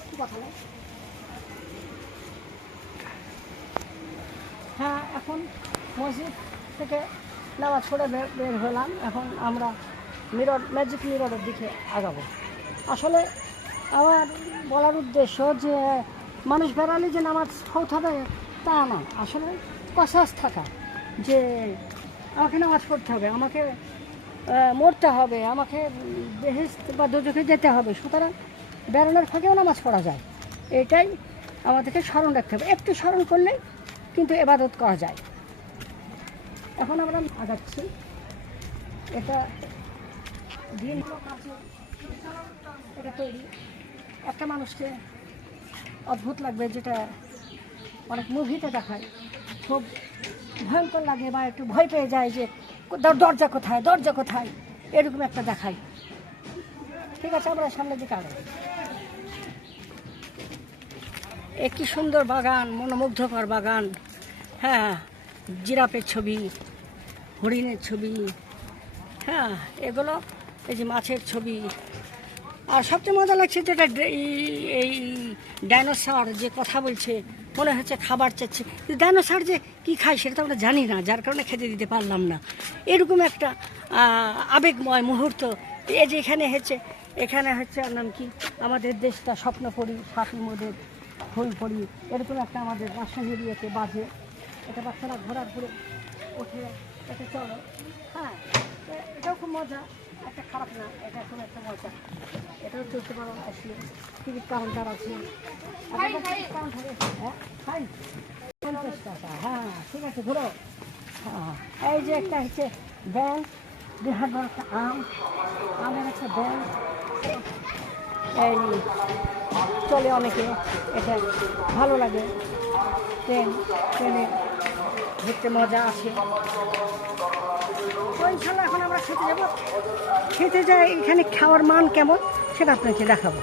একটু কথা হ্যাঁ এখন মসজিদ থেকে নামাজ পড়ে বের হলাম। এখন আমরা মিরর, ম্যাজিক মিররের দিকে আগাবো। আসলে আমার বলার উদ্দেশ্য যে মানুষ বেড়ালে যে নামাজ পড়তে হবে তা না। আসলে কসাস থাকা যে আমাকে নামাজ পড়তে হবে, আমাকে মরতে হবে, আমাকে বেহেস্ত বা দোজখে যেতে হবে। সুতরাং বেড়ানোর ফাঁকেও নামাজ পড়া যায়। এটাই আমাদেরকে স্মরণ রাখতে হবে। একটু স্মরণ করলেই কিন্তু এবাদত করা যায়। এখন আমরা আগাচ্ছি। এটা দিন এটা তৈরি। একটা মানুষকে অদ্ভুত লাগবে যেটা অনেক মুভিতে দেখায়। খুব ভয়ঙ্কর লাগে বা একটু ভয় পেয়ে যায় যে দর- দরজা কোথায় দরজা কোথায়, এরকম একটা দেখায়। ঠিক আছে, আমরা সামনের দিকে আগাই এ কি সুন্দর বাগান, মনোমুগ্ধকর বাগান। হ্যাঁ জিরাফের ছবি, হরিণের ছবি। হ্যাঁ এগুলো এই যে মাছের ছবি। আর সবচেয়ে মজা লাগছে যেটা এই ডাইনোসর যে কথা বলছে, মনে হচ্ছে খাবার চাচ্ছে। ডাইনোসর যে কি খায় সেটা তো আমরা জানি না, যার কারণে খেতে দিতে পারলাম না। এরকম একটা আবেগময় মুহূর্ত। এই যে এখানে হচ্ছে এখানে হচ্ছে নাম কি? আমাদের দেশটা স্বপ্ন পড়ি সাপি মোদের ফুল পড়ি এরকম একটা আমাদের রাজশাহী এরিয়াতে বাজে। এটা বাচ্চারা ঘোরার ঘুরে ওঠে এটা চলো। হ্যাঁ এটাও খুব মজা। একটা খারাপ না এটা খুব একটা মজা। এটাও চলতে পারো আসলে টিকিট কাউন্টার আছে। কাউন্টার আছে, হ্যাঁ পঞ্চাশ টাকা। হ্যাঁ ঠিক আছে ঘুরো। হ্যাঁ এই যে একটা হচ্ছে ব্যাংক বিহার একটা আম। আমের একটা ব্যাংক। এই, চলে অনেকে, এটা ভালো লাগে। ট্রেন, ট্রেনে ঘুরতে মজা আছে তো ইনশাল্লাহ এখন আমরা খেতে যাব। খেতে যাই, এখানে খাওয়ার মান কেমন সেটা আপনাকে দেখাবো।